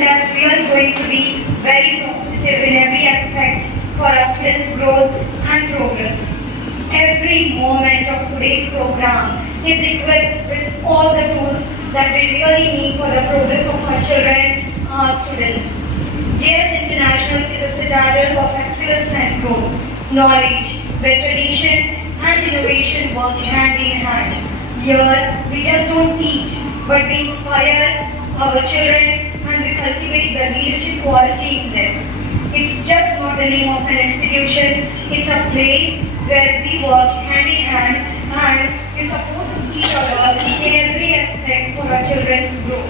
and that's really going to be very positive in every aspect for our students' growth and progress. Every moment of today's program is equipped with all the tools that we really need for the progress of our children, our students. JS International is a citadel of excellence and growth, knowledge, where tradition and innovation work hand in hand. Here, we just don't teach, but we inspire our children and we cultivate the leadership quality in them. It's just not the name of an institution, it's a place where we work hand in hand and we support each other in every aspect for our children's growth.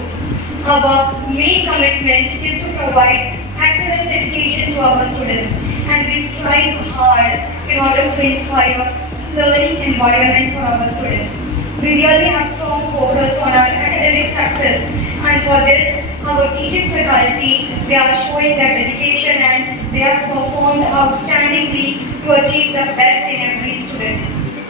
Our main commitment is to provide excellent education to our students, and we strive hard in order to inspire learning environment for our students. We really have strong focus on our academic success, and for this, our teaching faculty, they are showing their dedication and they have performed outstandingly to achieve the best in every student.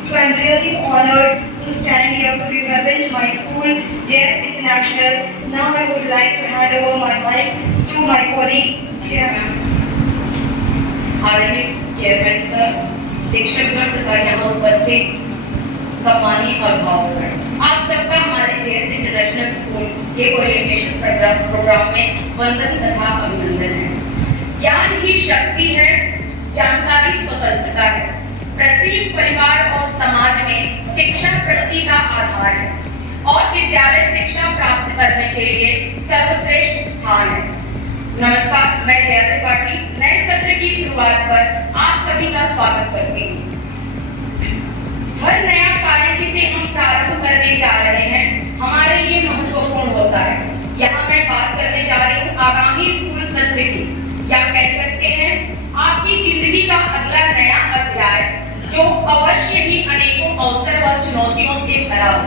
So I'm really honored to stand here to represent my school, JS International. Now I would like to hand over my mic to my colleague, Chairman. आदरणीय chairman sir, शिक्षकगण तथा यहाँ उपस्थित सम्मानीय अभिभावकगण, आप सबका हमारे JS international school के orientation programme में वंदन तथा अभिनंदन है। ज्ञान ही शक्ति है, जानकारी स्वतंत्रता है। प्रत्येक परिवार और समाज में शिक्षा प्रगति का आधार है और विद्यालय शिक्षा प्राप्त करने के लिए सर्वश्रेष्ठ स्थान है। नमस्कार, मैं जया त्रिपाठी नए सत्र की शुरुआत पर आप सभी का स्वागत करती हूँ। हर नया कार्य जिसे हम प्रारंभ करने जा रहे हैं हमारे लिए महत्वपूर्ण होता है। यहाँ मैं बात करने जा रही हूँ आगामी स्कूल सत्र की, या कह सकते हैं आपकी जिंदगी का अगला नया अध्याय, जो अवश्य ही अनेकों अवसर व चुनौतियों से भरा हो।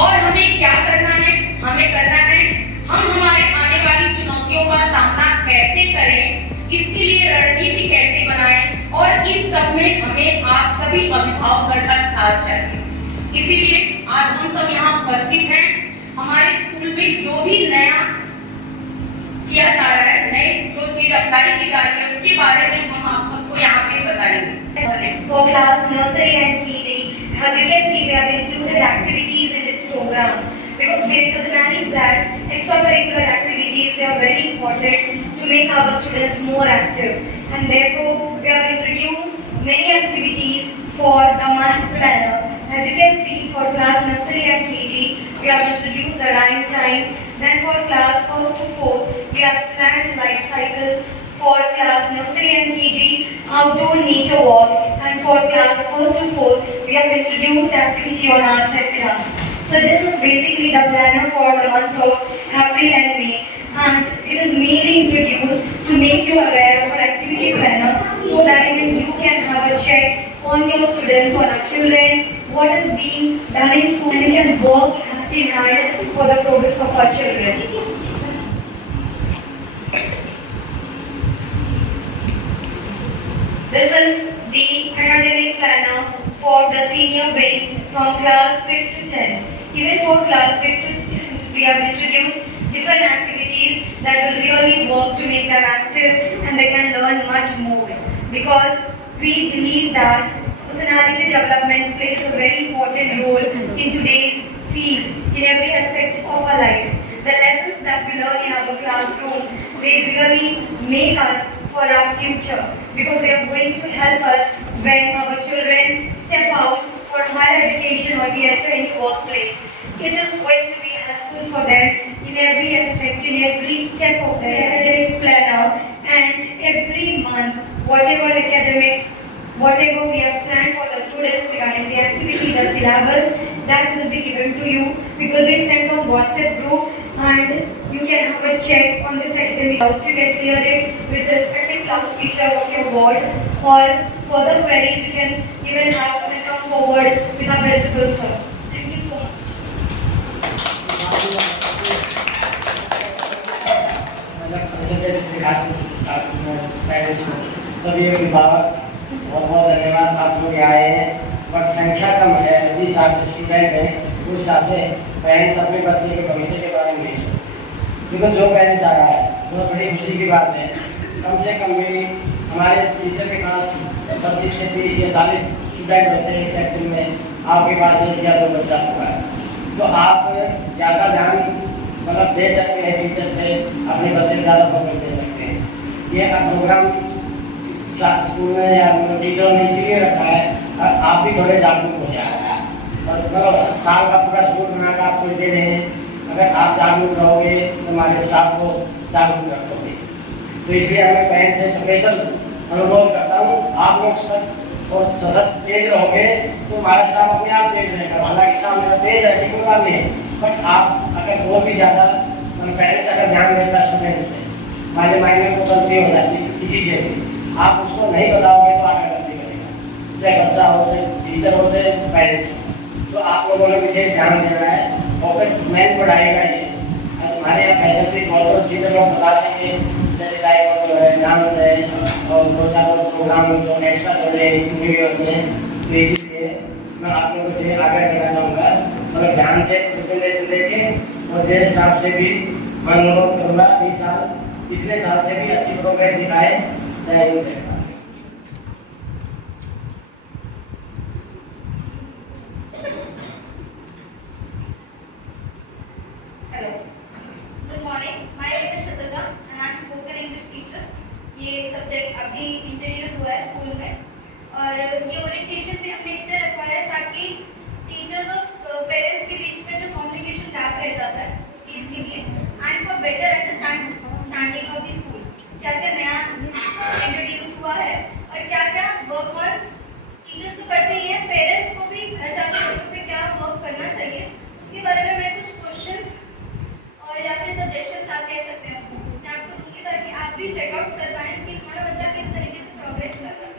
और हमें क्या करना है? हमें करना है हम हमारे आने वाली चुनौतियों का सामना कैसे करें, इसके लिए रणनीति कैसे बनाएं, और इन सब में हमें आप सभी अभिभावकों का साथ चाहिए। इसीलिए आज हम सब यहाँ उपस्थित हैं। हमारे स्कूल में जो भी नया किया जा रहा है, नई जो चीज अप्लाई की जा रही है, उसके बारे में हम आप सबको यहाँ पे बताएंगे। For class nursery and KG, as you can see, we have included activities in this program because we recognize that extracurricular activities, they are very important to make our students more active, and therefore we have introduced many activities for the month planner. As you can see, for class nursery and KG, we have introduced the rhyme time. Then for class 1st to 4th, we have planned life cycle. For class nursery and KG, outdoor nature walk. And for class 1st to 4th, we have introduced activity on arts and crafts. So this is basically the planner for the month of April and May. And it is mainly introduced to make you aware of an activity planner so that even you can have a check on your students, on our children, what is being done in school, and you can work hand in hand for the progress of our children. This is the academic planner for the senior wing from class 5th to 10th. Even for class 5th to 10th, we have introduced different activities that will really work to make them active and they can learn much more. Because we believe that personality development plays a very important role in today's field, in every aspect of our life. The lessons that we learn in our classroom, they really make us for our future, because they are going to help us when our children step out for higher education or they enter into workplace. It is going to be helpful for them in every aspect, in every step of their academic planner, and every month, whatever academics, whatever we have planned for the students regarding the activity, the syllabus, that will be given to you. It will be sent on WhatsApp group, and you can have a check on this academic. Also, you can clear it with the respective class teacher of your ward, or further queries you can even have and come forward with our principal sir. Thank you so much. सभी अभिभावक बहुत बहुत धन्यवाद, आप लोग आए हैं, but संख्या कम है। जिस हिसाब से स्टूडेंट है उस हिसाब से पेरेंट्स अपने बच्चे के भविष्य के बारे में नहीं सोचते। क्योंकि जो पेरेंट्स आ रहा है बहुत बड़ी खुशी की बात है। कम से कम भी हमारे टीचर के पास 25 से 30 या 40 स्टूडेंट होते हैं एक सेक्शन में, आपके पास 1 या 2 बच्चा हुआ है, तो आप ज़्यादा ध्यान मतलब दे सकते हैं टीचर से, अपने बच्चे को ज़्यादा फोकस दे सकते हैं। ये प्रोग्राम स्कूल में या टीचरों ने इसीलिए रखा है और आप भी थोड़े जागरूक हो जाए और मतलब साल का पूरा स्कूल बनाकर आपको दे रहे हैं। अगर आप जागरूक रहोगे तो हमारे स्टाफ को जागरूक रखोगे। तो इसलिए हमें पेरेंट्स से स्पेशल अनुरोध करता हूँ, आप लोग सब और सशक्त तेज रहोगे तो हमारा स्टाफ अपने आप तेज रहेगा। हालांकि स्टाफ मेरा तेज है, ऐसी कोई बात नहीं, बट आप अगर वो भी ज़्यादा पेरेंट्स अगर ध्यान देता स्टूडेंट से, हमारे माइंड में कोई गलती हो जाती है किसी से भी, आप उसको नहीं बताओगे तो आगे गलती करेगा, चाहे बच्चा हो, चाहे टीचर हो, चाहे पेरेंट्स हो। तो आप लोगों ने विशेष ध्यान देना है, फोकस मेन पढ़ाएगा ये। हमारे यहाँ फैसिलिटी बहुत चीज़ें लोग बता देंगे, जैसे लाइव डांस है और 2-4 प्रोग्राम जो एक्स्ट्रा जोड़े हैं इसमें भी होते हैं। तो इसीलिए मैं आप लोगों से आग्रह करना चाहूँगा, मतलब ध्यान से प्रिपरेशन लेके और देश स्टाफ से भी मैं अनुरोध करूँगा इस साल पिछले साल से भी अच्छी प्रोग्रेस दिखाए। जय Hind. Hello. Good morning. My name is Shatrika and I'm spoken English teacher. ये सब्जेक्ट अभी इंट्रोड्यूस हुआ है स्कूल में और ये ओरिएंटेशन भी हमने इसलिए रखा है ताकि टीचर्स और पेरेंट्स के बीच में जो कम्युनिकेशन गैप रह जाता है उस चीज़ के लिए and for better understanding of the school क्या क्या नया इंट्रोड्यूस हुआ है और क्या क्या वर्क ऑन टीचर्स तो करते ही हैं, पेरेंट्स को भी घर जाकर बच्चों पे क्या वर्क करना चाहिए उसके बारे में मैं कुछ क्वेश्चंस और या फिर सजेशंस आप कह सकते हैं उसको मैं आपको दूंगी ताकि आप भी चेकआउट कर पाएँ कि हमारा बच्चा किस तरीके से प्रोग्रेस कर रहा है।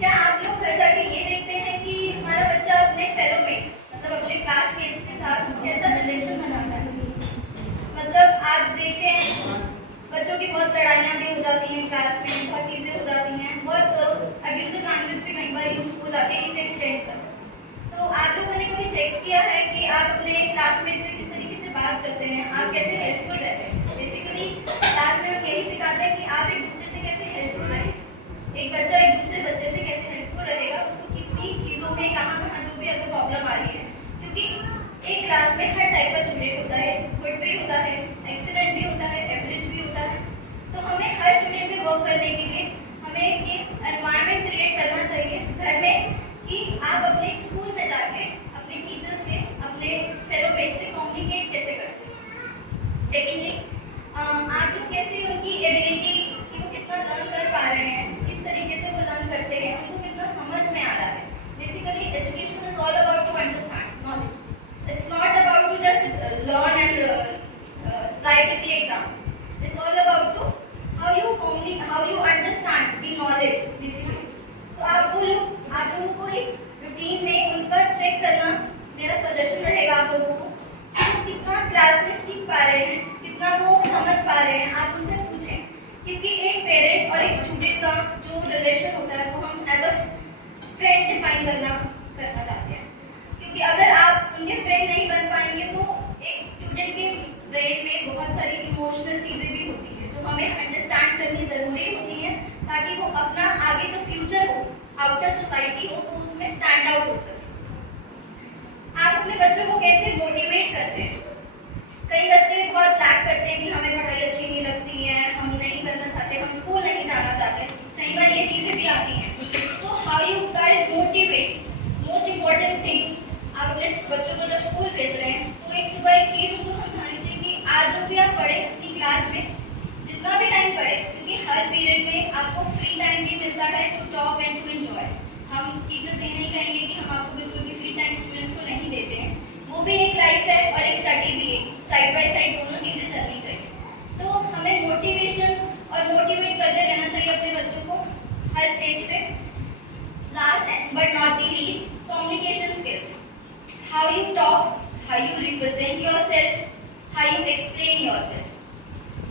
क्या आप लोग घर जाके ये देखते हैं कि हमारा बच्चा अपने फेलोमेट्स मतलब अपने क्लासमेट्स के साथ कैसा रिलेशन बनाता है? मतलब आप देखते हैं बच्चों की बहुत लड़ाइयाँ भी हो जाती हैं क्लास में, बहुत चीज़ें हो जाती हैं, बहुत अब्यूजिव लैंग्वेज भी कई बार यूज हो जाती है इस एक्सटेंट तक। तो आप लोगों ने कभी चेक किया है कि आप अपने क्लासमेट से किस तरीके से बात करते हैं, आप कैसे हेल्पफुल रहते हैं? बेसिकली क्लास में हम यही सिखाते हैं कि आप एक दूसरे से कैसे हेल्पफुल रहें। एक बच्चा एक दूसरे बच्चे से कैसे हेल्पफुल रहेगा, उसको कितनी चीज़ों में कहाँ जो भी अगर प्रॉब्लम आ रही है, क्योंकि एक क्लास में हर टाइप का स्टूडेंट होता है, गुड भी होता है, एक्सीलेंट भी होता है, एवरेज भी होता है। तो हमें हर स्टूडेंट में वर्क करने के लिए हमें एक एनवायरनमेंट क्रिएट करना चाहिए घर में कि आप अपने स्कूल में जाके अपने टीचर से, अपने फेलोमेट से कम्युनिकेट कैसे करते हैं। सेकेंडली आप लोग कैसे उनकी एबिलिटी कि वो कितना लर्न कर पा रहे हैं, किस तरीके से वो लर्न करते हैं, उनको कितना समझ में आ रहा है। Basically education is all about to understand knowledge. It's not about to just learn and write the exam. It's all about to how you understand the knowledge basically। तो आप लोगों को एक रूटीन में उनका चेक करना मेरा सजेशन रहेगा आप लोगों को कि वो कितना क्लास में सीख पा रहे हैं, कितना वो समझ पा रहे हैं, आप उनसे पूछें। क्योंकि एक पेरेंट और एक स्टूडेंट का जो रिलेशन होता है वो हम एज अ फ्रेंड डिफाइन करना चाहते हैं। क्योंकि अगर आप उनके फ्रेंड नहीं बन पाएंगे तो एक स्टूडेंट के ब्रेन में बहुत सारी इमोशनल चीज़ें भी होती हैं जो हमें अंडरस्टैंड करनी ज़रूरी होती है ताकि वो अपना आगे जो फ्यूचर हो, आउटर सोसाइटी हो, तो उसमें स्टैंड आउट हो सके। आप अपने बच्चों को कैसे मोटिवेट करते हैं? कई बच्चे बहुत लैक करते हैं कि हमें पढ़ाई अच्छी नहीं लगती है, हम नहीं करना चाहते, हम स्कूल नहीं जाना चाहते, कई बार ये चीज़ें भी आती हैं। तो how you guys motivate, most important thing, आप अपने बच्चों को जब स्कूल भेज रहे हैं तो एक सुबह एक चीज़ उनको समझानी चाहिए कि आज जो भी आप पढ़ें अपनी क्लास में जितना भी टाइम पढ़े, क्योंकि हर पीरियड में आपको फ्री टाइम भी मिलता है to talk and to enjoy. हम टीचर्स ये नहीं कहेंगे कि हम आपको बिल्कुल भी फ्री टाइम स्टूडेंट्स को नहीं देते हैं, वो भी एक लाइफ है और एक स्टडी भी है, साइड बाय साइड दोनों चीज़ें चलनी चाहिए। तो हमें मोटिवेशन और मोटिवेट करते रहना चाहिए अपने बच्चों को हर स्टेज पे। Last but not the least, communication skills, how you talk, how you represent yourself, how you explain yourself,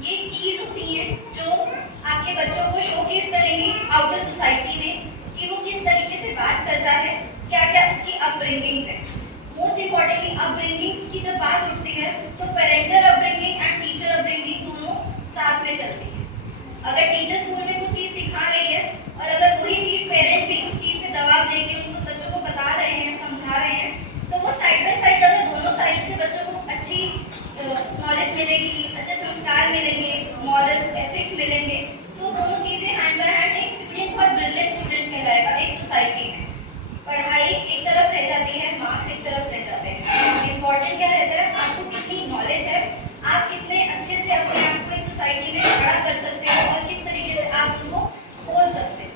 ये कीज होती हैं जो आपके बच्चों को शोकेस करेंगी आउटर सोसाइटी में कि वो किस तरीके से बात करता है, क्या क्या उसकी अपब्रिंगिंग्स है। मोस्ट इम्पॉर्टेंटली अपब्रिंगिंग्स की जब बात उठती है तो parental upbringing and teacher upbringing दोनों साथ में चलती है। अगर टीचर स्कूल में कुछ चीज़ सिखा रही है और अगर वही चीज़ पेरेंट भी उस चीज़ पे दबाव देके उनको बच्चों को बता रहे हैं, समझा रहे हैं, तो वो साइड बाय साइड अगर दोनों साइड से बच्चों को अच्छी नॉलेज मिलेगी, अच्छे संस्कार मिलेंगे, मॉरल्स एथिक्स मिलेंगे, तो दोनों चीज़ें हैंड बाय हैंड एक स्टूडेंट बहुत ब्रिलियंट स्टूडेंट कहलाएगा एक सोसाइटी में। पढ़ाई एक तरफ रह जाती है, मार्क्स एक तरफ रह जाते हैं। इम्पोर्टेंट क्या रहता है, आपको कितनी नॉलेज है, आप कितने अच्छे से अपने आप को इस सोसाइटी में खड़ा कर सकते हैं और किस तरीके से आप उनको बोल सकते हैं।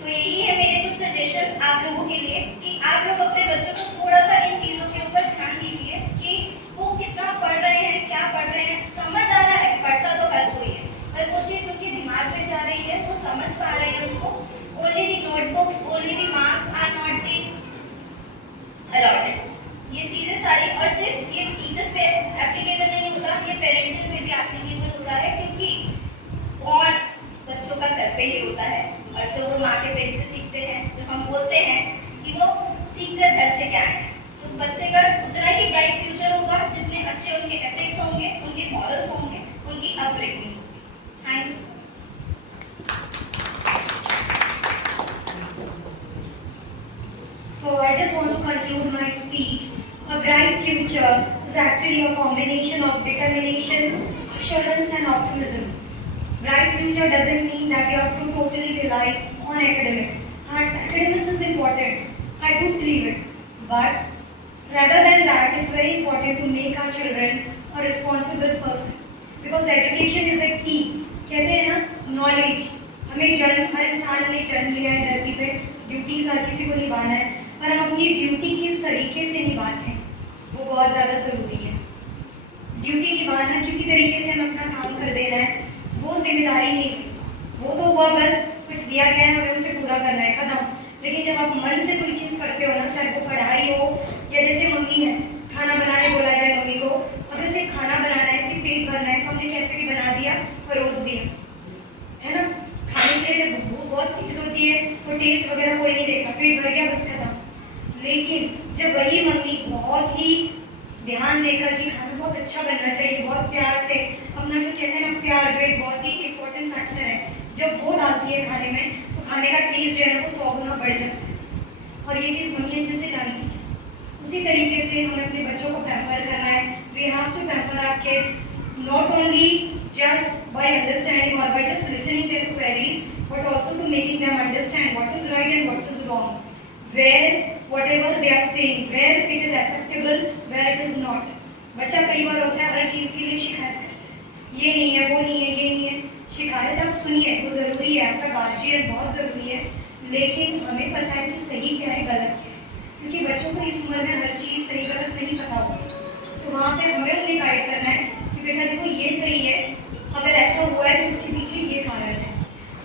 तो यही है मेरे कुछ सजेशंस आप लोगों के लिए कि आप लोग अपने बच्चों को थोड़ा सा इन चीज़ों के ऊपर ध्यान दीजिए कि वो कितना पढ़ रहे हैं, क्या पढ़ रहे हैं, समझ आ रहा है। पढ़ता तो हर कोई है, पर वो चीज़ उनके दिमाग में जा रही है, वो समझ पा रहे हैं उसको। Only the notebooks, only the marks are not the allotted. ये चीज़ें सारी, और सिर्फ ये टीचर्स पे एप्लीकेबल नहीं होता, ये पेरेंटल में भी एप्लीकेबल होता है, क्योंकि कौन बच्चों का घर पे ही होता है और जो वो माँ के पेट से सीखते हैं, जो हम बोलते हैं कि वो सीख कर घर से क्या है, तो बच्चे का उतना ही ब्राइट फ्यूचर होगा जितने अच्छे उनके एथिक्स होंगे, उनके मॉरल्स होंगे, उनकी upbringing. Thank you. So I just want to conclude my speech. A bright future is actually a combination of determination, assurance and optimism. Bright future doesn't mean that you have to totally rely on academics. And academics is important, I do believe it. But rather than that, it's very important to make our children a responsible person. Because education is a key. कहते हैं ना, knowledge. हमें जन्म, हर इंसान ने जन्म लिया है धरती पे, ड्यूटीज हर किसी को निभाना है, पर हम अपनी ड्यूटी किस तरीके से निभाते हैं वो बहुत ज़्यादा ज़रूरी है। ड्यूटी निभाना, किसी तरीके से हमें अपना काम कर देना है, वो जिम्मेदारी नहीं थी, वो तो हुआ बस कुछ दिया गया है हमें उसे पूरा करना है, खत्म। लेकिन जब आप मन से कोई चीज़ करते हो ना, चाहे वो पढ़ाई हो या जैसे मम्मी है, खाना बनाने बोला जाए मम्मी को, अब जैसे खाना बनाना है, सिर्फ पेट भरना है, तो हमने कैसे भी बना दिया, परोस दिया, है ना। खाने के लिए जब भूख बहुत तेज होती है तो टेस्ट वगैरह कोई नहीं देखता, पेट भर गया बस खत्म। लेकिन जब वही मम्मी बहुत ही ध्यान देकर कि खाना बहुत अच्छा बनना चाहिए, बहुत प्यार से, अपना जो कहते हैं ना प्यार, जो एक बहुत ही इम्पोर्टेंट फैक्टर है, जब वो डालती है खाने में तो खाने का टेस्ट जो है ना वो 100 गुना बढ़ जाता है। और ये चीज़ मम्मी अच्छे से जानती है। उसी तरीके से हमें अपने बच्चों को पैम्पर करना है। We have to pamper our kids not only just by understanding or by just listening their queries, but also to making them understand what is right and what is wrong, where whatever they are saying, where it is acceptable, where it is not. बच्चा कई बार होता है हर चीज़ के लिए शिकायत है, ये नहीं है, वो नहीं है, ये नहीं है। शिकायत आप सुनिए, वो ज़रूरी है, ऐसा गार्जियन बहुत ज़रूरी है, लेकिन हमें पता है कि सही क्या है, गलत क्या है, क्योंकि बच्चों को इस उम्र में हर चीज़ सही गलत नहीं पता होती। तो वहाँ पे हमें उन्हें गाइड करना है कि बेटा देखो ये सही है, अगर ऐसा हुआ है तो इसके पीछे ये कारण है,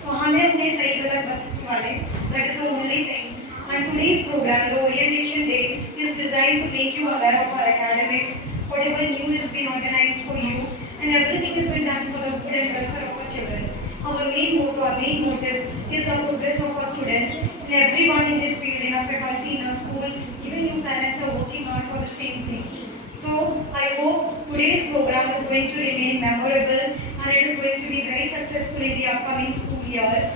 तो हमें अपने सही गलत बताने वाले, that is the only thing. And today's programme, the orientation day, is designed to make you aware of our academics, whatever new has been organized for you, and everything has been done for the good and welfare of our children. Our main motto, our main motive is the progress of our students, and everyone in this field, in our faculty, in our school, even you parents are working hard for the same thing. So I hope today's program is going to remain memorable and it is going to be very successful in the upcoming school year.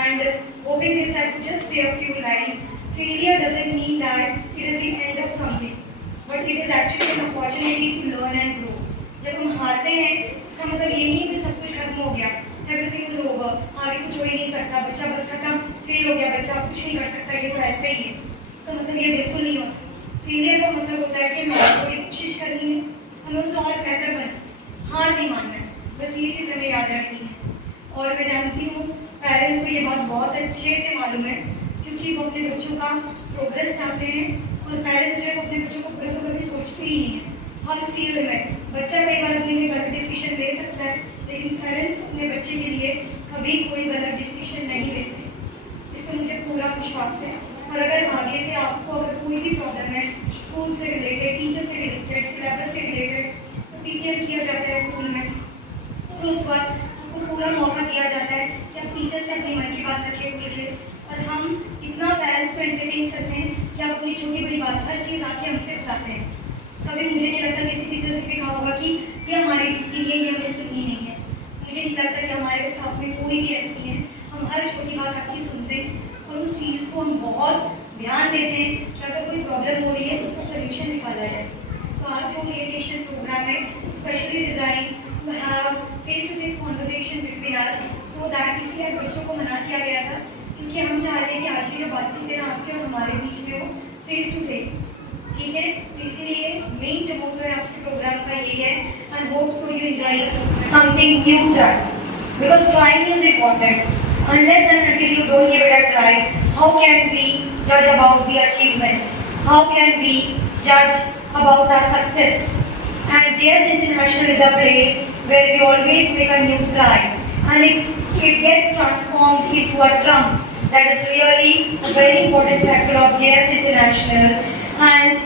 And hoping this, I could just say a few lines. Failure doesn't mean that it is the end of something, but it is actually an opportunity to learn and grow. जब हम हारते हैं, इसका मतलब ये नहीं कि सब कुछ खत्म हो गया, everything is over, आगे कुछ हो ही नहीं सकता, बच्चा बस खत्म, फेल हो गया बच्चा, कुछ नहीं कर सकता, ये तो ऐसे ही है। इसका मतलब ये बिल्कुल नहीं होता। फेलियर का मतलब होता है कि हमें और थोड़ी कोशिश करनी है, हमें उसे और बेहतर बनना, हार नहीं मानना है, बस ये चीज़ हमें याद रखनी है। और मैं जानती हूँ पेरेंट्स को ये बात बहुत अच्छे से मालूम है, क्योंकि वो अपने बच्चों का प्रोग्रेस चाहते हैं, और पेरेंट्स जो है अपने बच्चों को बुरा तो कभी सोचते ही नहीं है। हर फील्ड में बच्चा कई बार अपने लिए गलत डिसीजन ले सकता है, लेकिन पेरेंट्स अपने बच्चे के लिए कभी कोई गलत डिसीजन नहीं लेते, इस पर मुझे पूरा विश्वास है। और अगर आगे से आपको अगर कोई भी प्रॉब्लम है स्कूल से रिलेटेड, टीचर से रिलेटेड, सिलेबस से रिलेटेड, तो पीटीएम किया जाता है स्कूल में, और उस वक्त आपको पूरा मौका दिया जाता है कि आप टीचर से अपनी मन की बात रखिए, बोलिए। और हम इतना पेरेंट्स को एंटरटेन करते हैं कि आप अपनी छोटी बड़ी बात हर चीज़ आके हमसे बताते हैं। कभी मुझे नहीं लगता किसी टीचर ने भी कहा होगा कि ये हमारी ड्यूटी है, ये हमें सुननी नहीं है। मुझे नहीं लगता कि हमारे स्टाफ में कोई भी ऐसी है, हम हर छोटी बात आपकी सुनते हैं और उस चीज़ को हम बहुत ध्यान देते हैं कि अगर कोई प्रॉब्लम हो रही है तो उसका सोल्यूशन निकाला जाए। तो आज जो ओरिएंटेशन प्रोग्राम है specially design to have face to face conversation between us, so that इसलिए बच्चों को मना किया गया था क्योंकि हम चाह रहे हैं कि आज की जो बातचीत है ना आपके और हमारे बीच में हो फेस टू फेस, ठीक है। तो इसीलिए मेन जो मोटो है आज के प्रोग्राम का यही है, and hope so you enjoy something new try, because trying is important. Unless and until you don't give it a try, how can we judge about the achievement? How can we judge about our success? And JS International is a place where we always make a new try, and it gets transformed into a drum. That is really a very important factor of JS International. And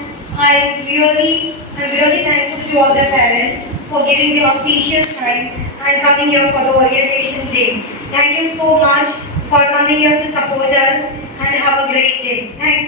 I'm really thankful to all the parents for giving the auspicious time and coming here for the orientation day. Thank you so much for coming here to support us, and have a great day. Thank you.